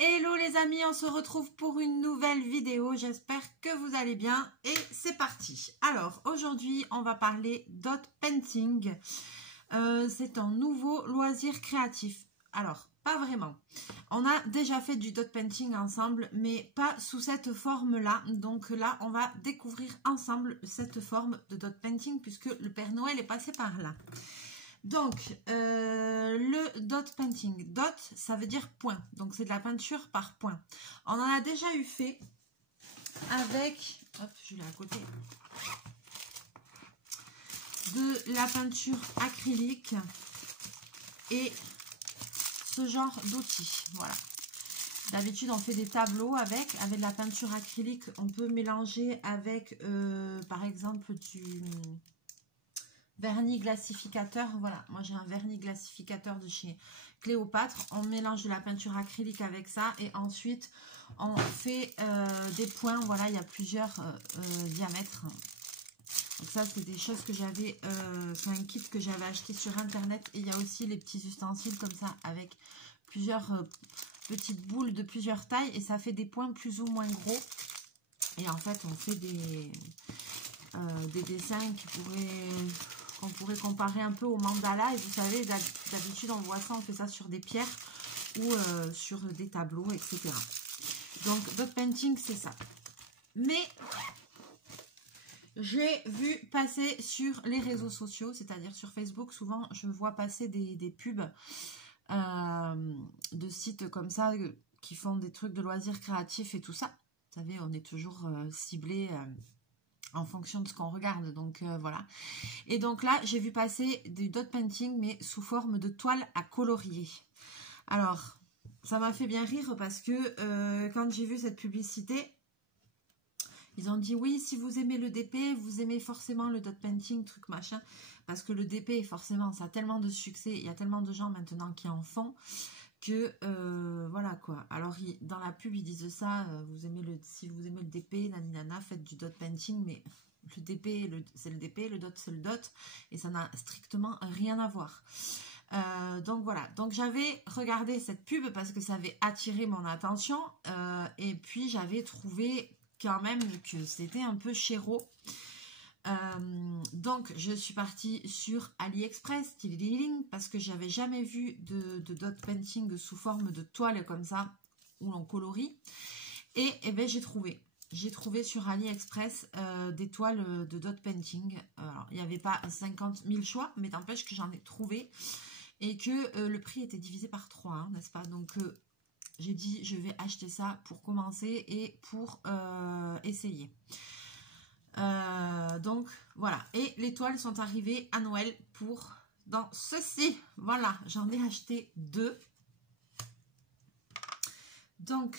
Hello les amis, on se retrouve pour une nouvelle vidéo, j'espère que vous allez bien et c'est parti. Alors aujourd'hui on va parler dot painting, c'est un nouveau loisir créatif. Alors pas vraiment, on a déjà fait du dot painting ensemble mais pas sous cette forme là, donc là on va découvrir ensemble cette forme de dot painting puisque le Père Noël est passé par là. Donc, le dot painting, dot, ça veut dire point. Donc, c'est de la peinture par point. On en a déjà eu fait avec, hop, je l'ai à côté, de la peinture acrylique et ce genre d'outils. Voilà. D'habitude, on fait des tableaux avec de la peinture acrylique. On peut mélanger avec, par exemple, du vernis glacificateur. Voilà, moi j'ai un vernis glacificateur de chez Cléopâtre. On mélange de la peinture acrylique avec ça et ensuite on fait des points. Voilà, il y a plusieurs diamètres. Donc ça c'est des choses que j'avais, c'est un kit que j'avais acheté sur internet. Et il y a aussi les petits ustensiles comme ça avec plusieurs petites boules de plusieurs tailles et ça fait des points plus ou moins gros. Et en fait on fait des dessins qu'on pourrait comparer un peu au mandala. Et vous savez, d'habitude on voit ça, on fait ça sur des pierres ou sur des tableaux, etc. Donc dot painting c'est ça. Mais j'ai vu passer sur les réseaux sociaux, c'est-à-dire sur Facebook, souvent je vois passer des pubs de sites comme ça qui font des trucs de loisirs créatifs et tout ça. Vous savez, on est toujours ciblé en fonction de ce qu'on regarde, donc voilà. Et donc là, j'ai vu passer du dot painting, mais sous forme de toile à colorier. Alors, ça m'a fait bien rire parce que quand j'ai vu cette publicité, ils ont dit oui, si vous aimez le DP, vous aimez forcément le dot painting, truc machin, parce que le DP, forcément, ça a tellement de succès, il y a tellement de gens maintenant qui en font, que voilà quoi. Alors dans la pub ils disent ça, si vous aimez le DP, naninana, faites du dot painting, mais le DP c'est le DP, le dot c'est le dot, et ça n'a strictement rien à voir. Donc voilà, donc j'avais regardé cette pub parce que ça avait attiré mon attention, et puis j'avais trouvé quand même que c'était un peu chéro. Donc je suis partie sur AliExpress parce que j'avais jamais vu de dot painting sous forme de toile comme ça où l'on colorie et ben j'ai trouvé sur AliExpress des toiles de dot painting. Alors il n'y avait pas 50 000 choix, mais n'empêche que j'en ai trouvé et que le prix était divisé par 3, hein, n'est-ce pas? Donc j'ai dit je vais acheter ça pour commencer et pour essayer. Donc voilà, et les toiles sont arrivées à Noël dans ceci. Voilà, j'en ai acheté 2. Donc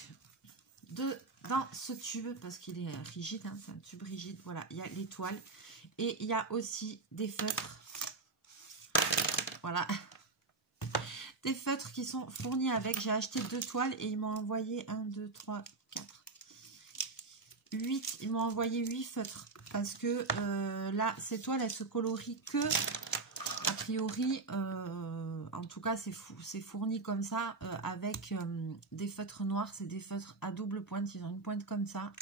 dans ce tube, parce qu'il est rigide, hein, c'est un tube rigide. Voilà, il y a les toiles et il y a aussi des feutres. Voilà, des feutres qui sont fournis avec. J'ai acheté 2 toiles et ils m'ont envoyé 1, 2, 3, 4, 8. Ils m'ont envoyé 8 feutres parce que là ces toiles elles se colorient que a priori, en tout cas c'est fourni comme ça avec des feutres noirs. C'est des feutres à double pointe, ils ont une pointe comme ça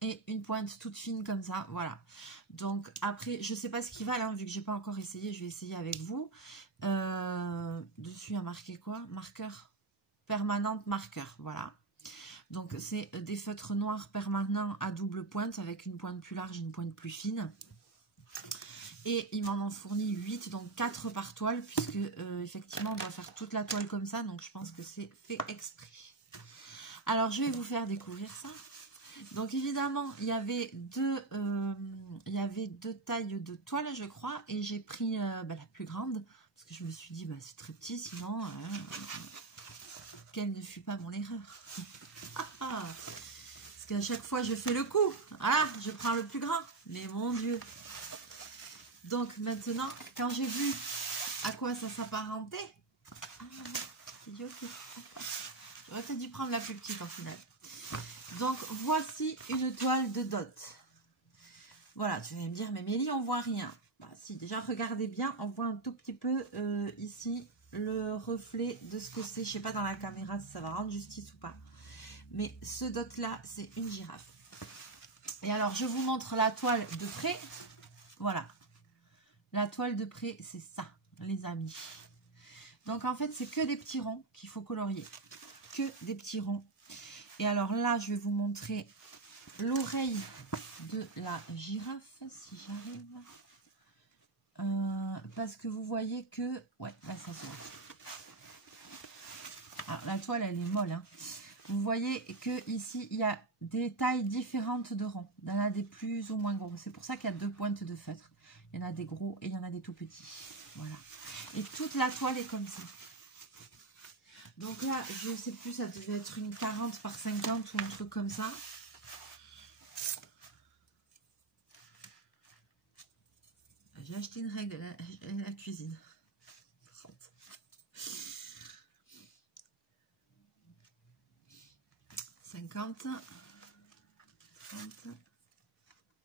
et une pointe toute fine comme ça. Voilà, donc après je sais pas ce qu'ils valent, hein, vu que j'ai pas encore essayé. Je vais essayer avec vous. Dessus il y a marqué quoi? Marqueur permanente, marqueur. Voilà. Donc, c'est des feutres noirs permanents à double pointe avec une pointe plus large et une pointe plus fine. Et ils m'en ont fourni 8, donc 4 par toile, puisque effectivement, on va faire toute la toile comme ça. Donc, je pense que c'est fait exprès. Alors, je vais vous faire découvrir ça. Donc, évidemment, il y avait deux tailles de toile, je crois. Et j'ai pris la plus grande, parce que je me suis dit, c'est très petit, sinon... quelle ne fut pas mon erreur. Parce qu'à chaque fois je fais le coup. Voilà, je prends le plus grand. Mais mon Dieu. Donc maintenant, quand j'ai vu à quoi ça s'apparentait, j'aurais peut-être dû prendre la plus petite en final. Donc voici une toile de dot. Voilà, tu vas me dire, mais Mélie, on voit rien. Si, déjà regardez bien, on voit un tout petit peu ici le reflet de ce que c'est. Je sais pas dans la caméra si ça va rendre justice ou pas. Mais ce dot là, c'est une girafe. Et alors, je vous montre la toile de près. Voilà. La toile de près, c'est ça, les amis. Donc, en fait, c'est que des petits ronds qu'il faut colorier. Que des petits ronds. Et alors là, je vais vous montrer l'oreille de la girafe, si j'arrive. Parce que vous voyez que... Ouais, là, ça se voit. Alors, la toile, elle est molle, hein. Vous voyez que ici il y a des tailles différentes de ronds. Il y en a des plus ou moins gros. C'est pour ça qu'il y a 2 pointes de feutre. Il y en a des gros et il y en a des tout petits. Voilà. Et toute la toile est comme ça. Donc là, je ne sais plus, ça devait être une 40 par 50 ou un truc comme ça. J'ai acheté une règle à la cuisine. 50, 30.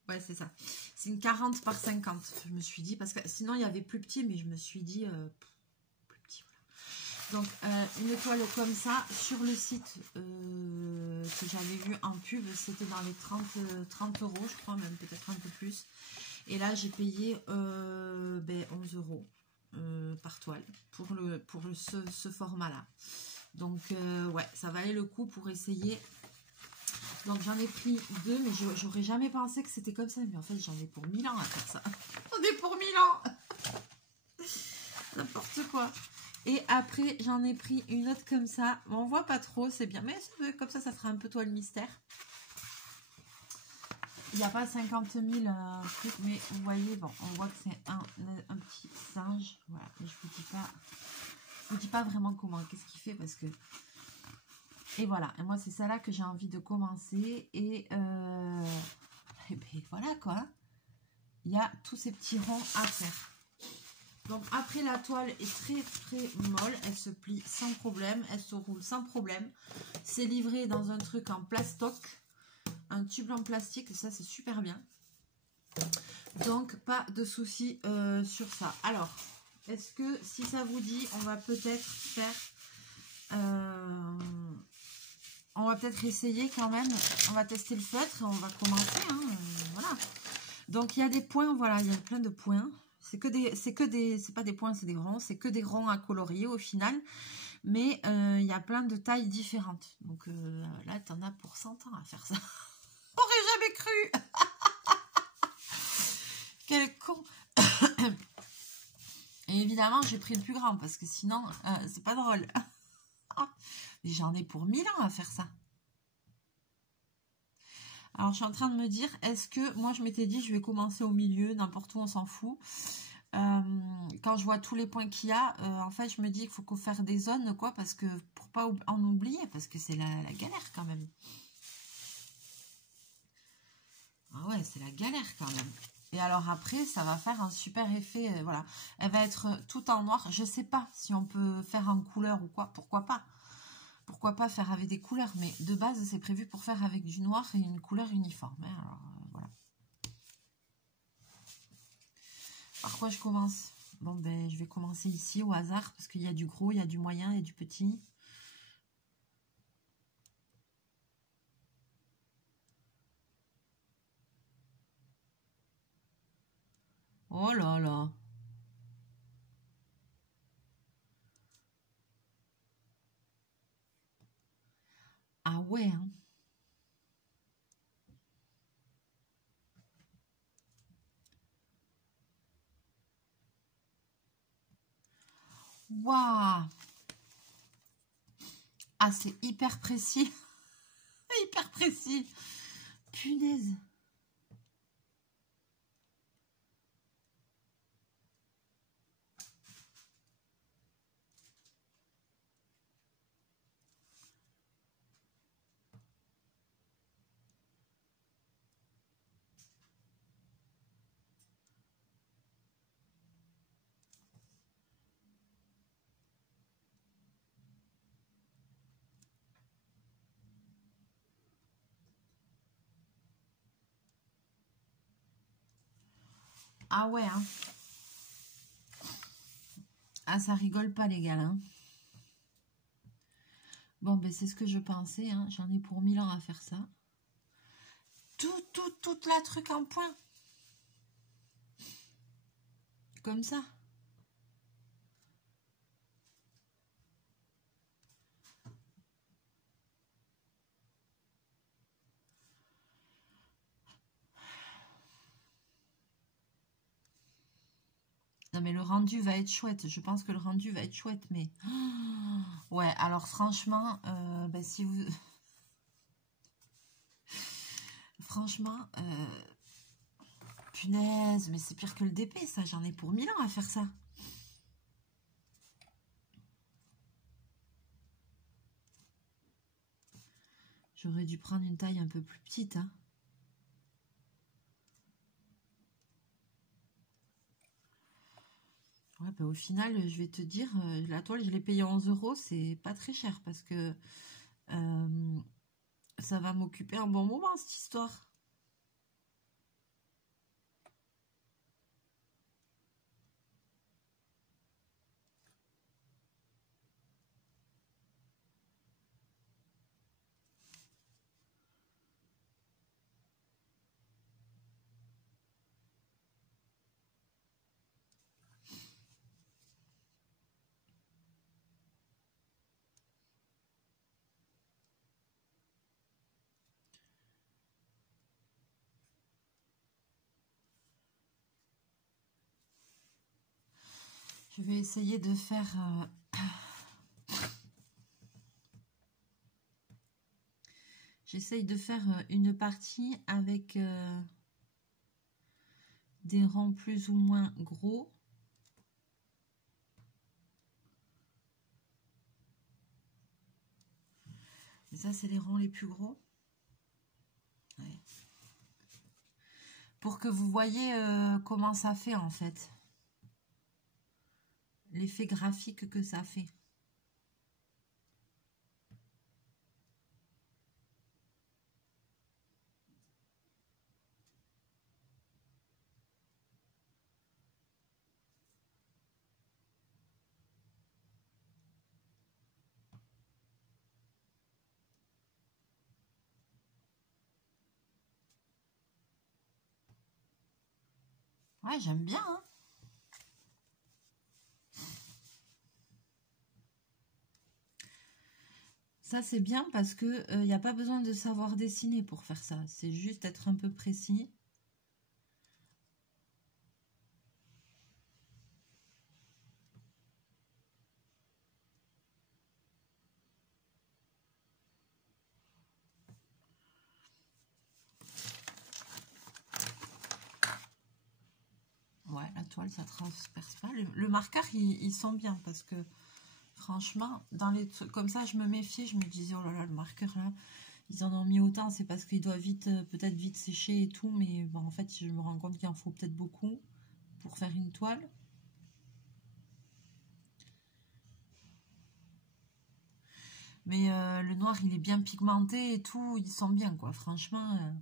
Ouais, c'est ça. C'est une 40 par 50. Je me suis dit, parce que sinon il y avait plus petit, mais je me suis dit plus petit. Voilà. Donc une toile comme ça, sur le site que j'avais vu en pub, c'était dans les 30 euros, je crois, même peut-être un peu plus. Et là, j'ai payé 11 euros par toile pour ce format-là. Donc, ouais, ça valait le coup pour essayer. Donc, j'en ai pris 2, mais j'aurais jamais pensé que c'était comme ça. Mais en fait, j'en ai pour 1000 ans à faire ça. J'en ai pour 1000 ans. N'importe quoi. Et après, j'en ai pris une autre comme ça. On voit pas trop, c'est bien. Mais comme ça fera un peu toile mystère. Il n'y a pas 50 000 trucs, mais vous voyez, bon, on voit que c'est un petit singe. Voilà, mais je vous dis pas vraiment comment, qu'est-ce qu'il fait, parce que... Et voilà, et moi c'est ça là que j'ai envie de commencer. Et ben voilà quoi. Il y a tous ces petits ronds à faire. Donc après, la toile est très très molle, elle se plie sans problème, elle se roule sans problème. C'est livré dans un truc en plastoc, un tube en plastique, ça c'est super bien. Donc pas de souci sur ça. Alors, est-ce que si ça vous dit, on va peut-être faire... on va peut-être essayer quand même, on va tester le feutre et on va commencer, hein, voilà. Donc il y a des points, voilà, il y a plein de points. C'est pas des points, c'est des ronds, c'est que des ronds à colorier au final. Mais il y a plein de tailles différentes. Donc là, tu en as pour 100 ans à faire ça. J'aurais jamais cru. Quel con. Et évidemment, j'ai pris le plus grand parce que sinon, c'est pas drôle. J'en ai pour 1000 ans à faire ça. Alors, je suis en train de me dire, est-ce que... Moi, je m'étais dit, je vais commencer au milieu, n'importe où, on s'en fout. Quand je vois tous les points qu'il y a, en fait, je me dis qu'il faut faire des zones, quoi, parce que pour pas en oublier, parce que c'est la galère, quand même. Ah ouais, c'est la galère, quand même. Et alors, après, ça va faire un super effet, voilà. Elle va être tout en noir. Je sais pas si on peut faire en couleur ou quoi, pourquoi pas. Pourquoi pas faire avec des couleurs, mais de base, c'est prévu pour faire avec du noir et une couleur uniforme. Hein, alors, voilà. Par quoi je commence? Bon, ben, je vais commencer ici, au hasard, parce qu'il y a du gros, il y a du moyen et du petit. Oh là là! Ah ouais, hein? Waouh! Ah, c'est hyper précis. Hyper précis. Punaise. Ah ouais, hein? Ah, ça rigole pas, les gars, hein. Bon, ben c'est ce que je pensais, hein. J'en ai pour 1000 ans à faire ça. Toute la truc en point. Comme ça. Non, mais le rendu va être chouette. Je pense que le rendu va être chouette, mais... Ouais, alors franchement, ben, si vous... Franchement, punaise, mais c'est pire que le DP, ça. J'en ai pour 1000 ans à faire ça. J'aurais dû prendre une taille un peu plus petite, hein. Ouais, bah, au final, je vais te dire, la toile, je l'ai payée 11 euros. C'est pas très cher parce que ça va m'occuper un bon moment, cette histoire. Je vais essayer de faire... J'essaye de faire une partie avec des rangs plus ou moins gros. Et ça, c'est les rangs les plus gros. Ouais. Pour que vous voyez comment ça fait, en fait. L'effet graphique que ça fait. Ouais, j'aime bien, hein. Ça, c'est bien parce que il n'y a pas besoin de savoir dessiner pour faire ça. C'est juste être un peu précis. Ouais, la toile, ça transperce pas. Le marqueur, ils sont bien parce que franchement, dans les trucs comme ça, je me méfiais. Je me disais, oh là là, le marqueur là, ils en ont mis autant. C'est parce qu'il doit vite, peut-être vite sécher et tout. Mais bon, en fait, je me rends compte qu'il en faut peut-être beaucoup pour faire une toile. Mais le noir, il est bien pigmenté et tout. Ils sont bien, quoi. Franchement.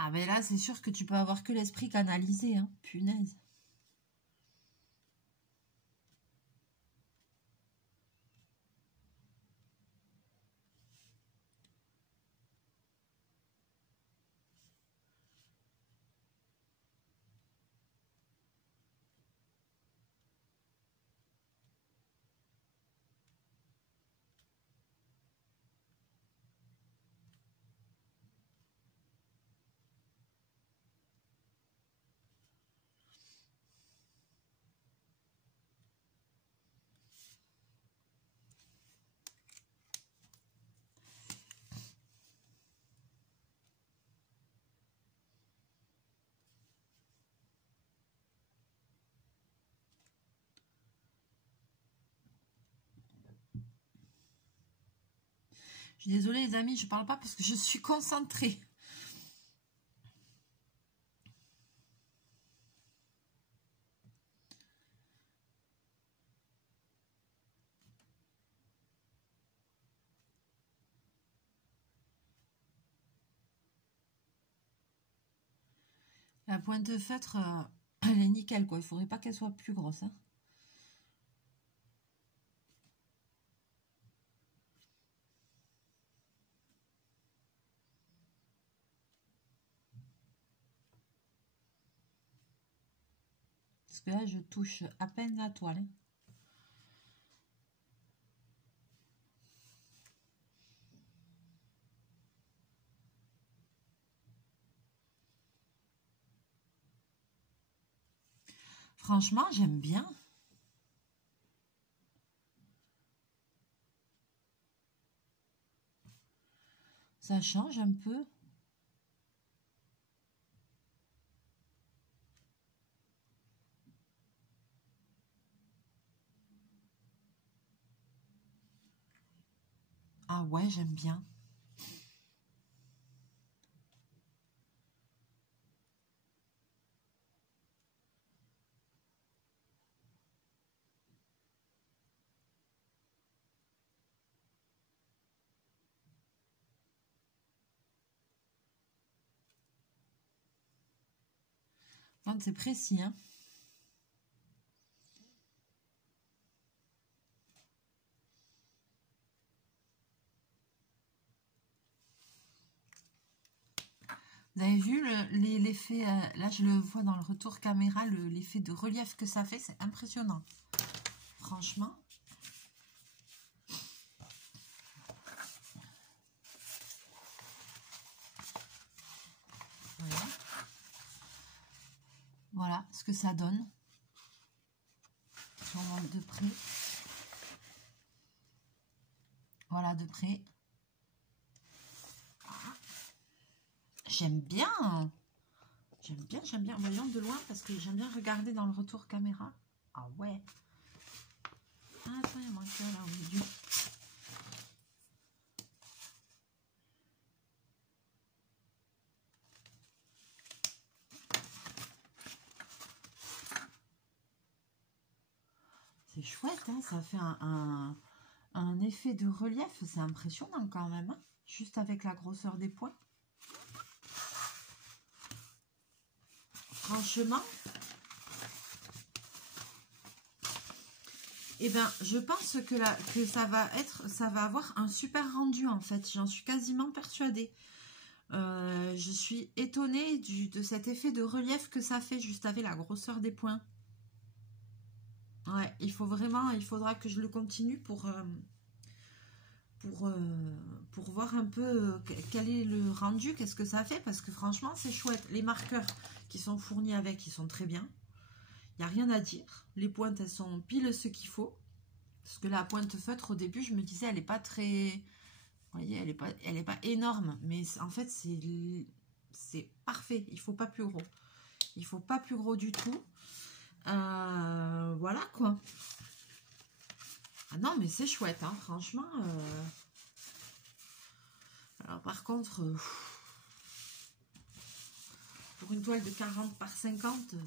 Ah, mais là, c'est sûr que tu peux avoir que l'esprit canalisé, hein. Punaise. Je suis désolée les amis, je parle pas parce que je suis concentrée. La pointe de feutre, elle est nickel quoi. Il faudrait pas qu'elle soit plus grosse. Hein. Parce que là, je touche à peine la toile. Hein. Franchement, j'aime bien. Ça change un peu. Ah ouais, j'aime bien. C'est précis, hein. Vous avez vu l'effet, là je le vois dans le retour caméra, l'effet de relief que ça fait, c'est impressionnant. Franchement. Voilà. Voilà ce que ça donne. Je vous montre de près. Voilà de près. J'aime bien. J'aime bien, j'aime bien. Voyons de loin parce que j'aime bien regarder dans le retour caméra. Ah ouais. Ah, attends, il y a manqué là au milieu. C'est chouette, hein, ça fait un effet de relief. C'est impressionnant quand même. Hein, juste avec la grosseur des points. Franchement, eh ben, je pense que ça va avoir un super rendu en fait. J'en suis quasiment persuadée. Je suis étonnée de cet effet de relief que ça fait juste avec la grosseur des points. Ouais, il faudra que je le continue pour voir un peu quel est le rendu, qu'est-ce que ça fait, parce que franchement c'est chouette. Les marqueurs qui sont fournis avec, ils sont très bien. Il n'y a rien à dire. Les pointes, elles sont pile ce qu'il faut. Parce que la pointe feutre, au début, je me disais, elle n'est pas très... Vous voyez, elle est pas énorme. Mais en fait, c'est parfait. Il ne faut pas plus gros. Il ne faut pas plus gros du tout. Voilà, quoi. Ah non, mais c'est chouette, hein, franchement. Alors, par contre, pour une toile de 40 par 50, il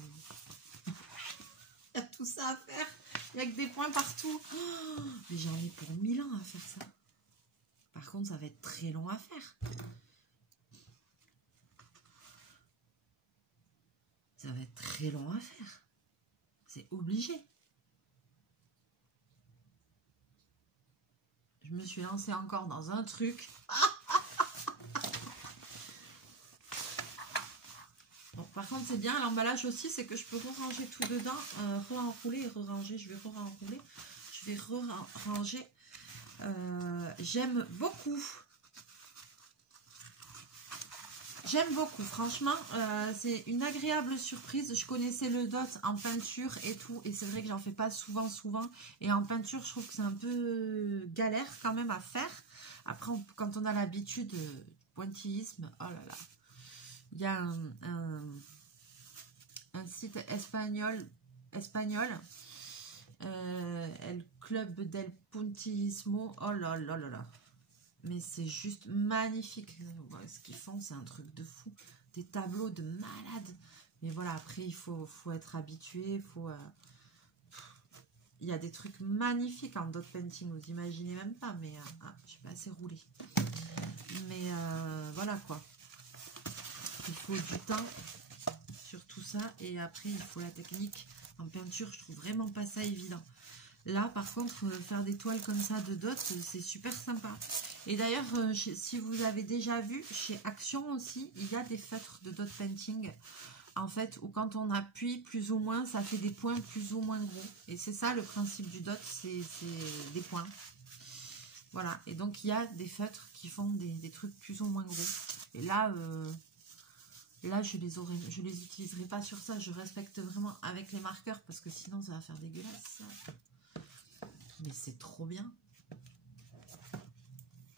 y a tout ça à faire. Il n'y a que des points partout. Oh, mais j'en ai pour 1000 ans à faire ça. Par contre, ça va être très long à faire. Ça va être très long à faire. C'est obligé. Je me suis lancée encore dans un truc. Bon, par contre, c'est bien. L'emballage aussi, c'est que je peux re-ranger tout dedans. Re-enrouler et re-ranger. Je vais re-enrouler. Je vais re-ranger. J'aime beaucoup. J'aime beaucoup, franchement, c'est une agréable surprise. Je connaissais le dot en peinture et tout, et c'est vrai que j'en fais pas souvent. Et en peinture, je trouve que c'est un peu galère quand même à faire. Après, quand on a l'habitude du pointillisme, oh là là. Il y a un site espagnol, El Club del Puntillismo, oh là là là là. Mais c'est juste magnifique. Ce qu'ils font, c'est un truc de fou. Des tableaux de malade. Mais voilà, après, il faut être habitué. Il y a des trucs magnifiques en dot painting. Vous imaginez même pas. Mais je suis pas assez roulée. Mais voilà quoi. Il faut du temps sur tout ça. Et après, il faut la technique. En peinture, je trouve vraiment pas ça évident. Là, par contre, faire des toiles comme ça de dot, c'est super sympa. Et d'ailleurs, si vous avez déjà vu, chez Action aussi, il y a des feutres de dot painting, en fait, où quand on appuie plus ou moins, ça fait des points plus ou moins gros. Et c'est ça le principe du dot, c'est des points. Voilà, et donc il y a des feutres qui font des trucs plus ou moins gros. Et là, je les utiliserai pas sur ça. Je respecte vraiment avec les marqueurs parce que sinon ça va faire dégueulasse. Mais c'est trop bien.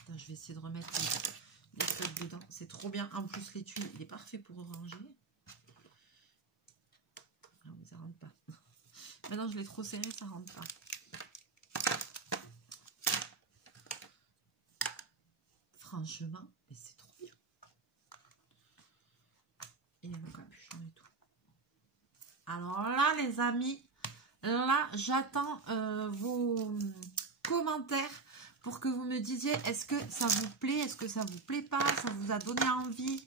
Attends, je vais essayer de remettre les feutres dedans. C'est trop bien. En plus, l'étui, il est parfait pour ranger. Ah oui, ça rentre pas. Maintenant, je l'ai trop serré, ça rentre pas. Franchement, mais c'est trop bien. Et le capuchon et tout. Alors là, les amis, là, j'attends vos commentaires pour que vous me disiez, est-ce que ça vous plaît, est-ce que ça vous plaît pas, ça vous a donné envie,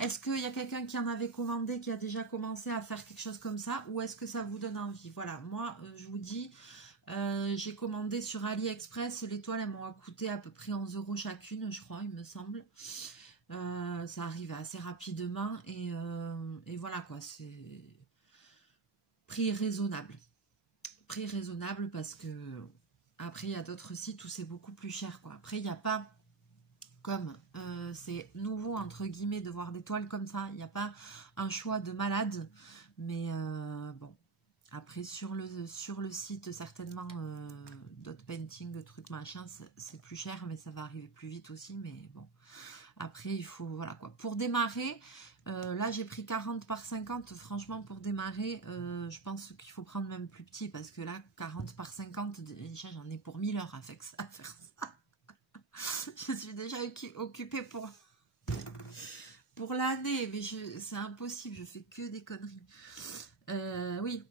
est-ce qu'il y a quelqu'un qui en avait commandé, qui a déjà commencé à faire quelque chose comme ça, ou est-ce que ça vous donne envie? Voilà, moi, je vous dis, j'ai commandé sur AliExpress, les toiles, elles m'ont coûté à peu près 11 € chacune, je crois, il me semble. Ça arrive assez rapidement, et voilà quoi, c'est prix raisonnable. Prix raisonnable parce que après il y a d'autres sites où c'est beaucoup plus cher quoi. Après il n'y a pas comme c'est nouveau entre guillemets de voir des toiles comme ça, il n'y a pas un choix de malade, mais bon après sur le site certainement dot painting truc machin c'est plus cher mais ça va arriver plus vite aussi, mais bon après il faut voilà quoi pour démarrer. Là j'ai pris 40 par 50, franchement pour démarrer je pense qu'il faut prendre même plus petit parce que là 40 par 50 déjà j'en ai pour 1000 heures à faire ça. Je suis déjà occupée pour l'année, mais c'est impossible, je fais que des conneries. Oui,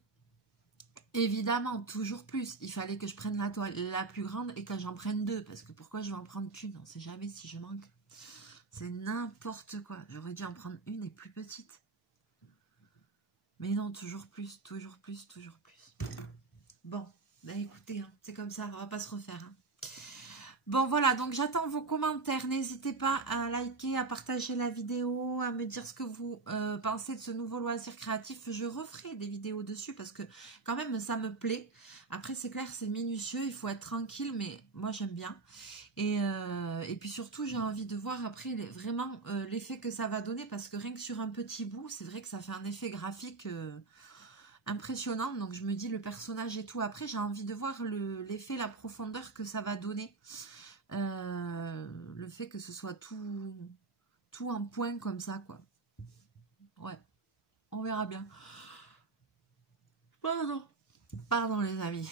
évidemment, toujours plus, il fallait que je prenne la toile la plus grande et que j'en prenne deux, parce que pourquoi je vais en prendre qu'une, on sait jamais si je manque. C'est n'importe quoi. J'aurais dû en prendre une et plus petite. Mais non, toujours plus, toujours plus, toujours plus. Bon, bah écoutez, hein, c'est comme ça, on va pas se refaire. Hein. Bon, voilà, donc j'attends vos commentaires. N'hésitez pas à liker, à partager la vidéo, à me dire ce que vous pensez de ce nouveau loisir créatif. Je referai des vidéos dessus parce que quand même, ça me plaît. Après, c'est clair, c'est minutieux, il faut être tranquille, mais moi, j'aime bien. Et puis surtout, j'ai envie de voir après vraiment l'effet que ça va donner parce que rien que sur un petit bout, c'est vrai que ça fait un effet graphique impressionnant. Donc je me dis le personnage et tout. Après, j'ai envie de voir l'effet, la profondeur que ça va donner. Le fait que ce soit tout en point comme ça, quoi. Ouais, on verra bien. Pardon les amis.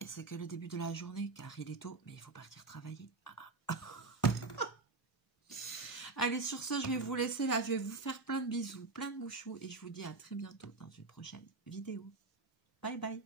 Et c'est que le début de la journée, car il est tôt, mais il faut partir travailler. Allez, sur ce, je vais vous laisser là. Je vais vous faire plein de bisous, plein de mouchous. Et je vous dis à très bientôt dans une prochaine vidéo. Bye bye.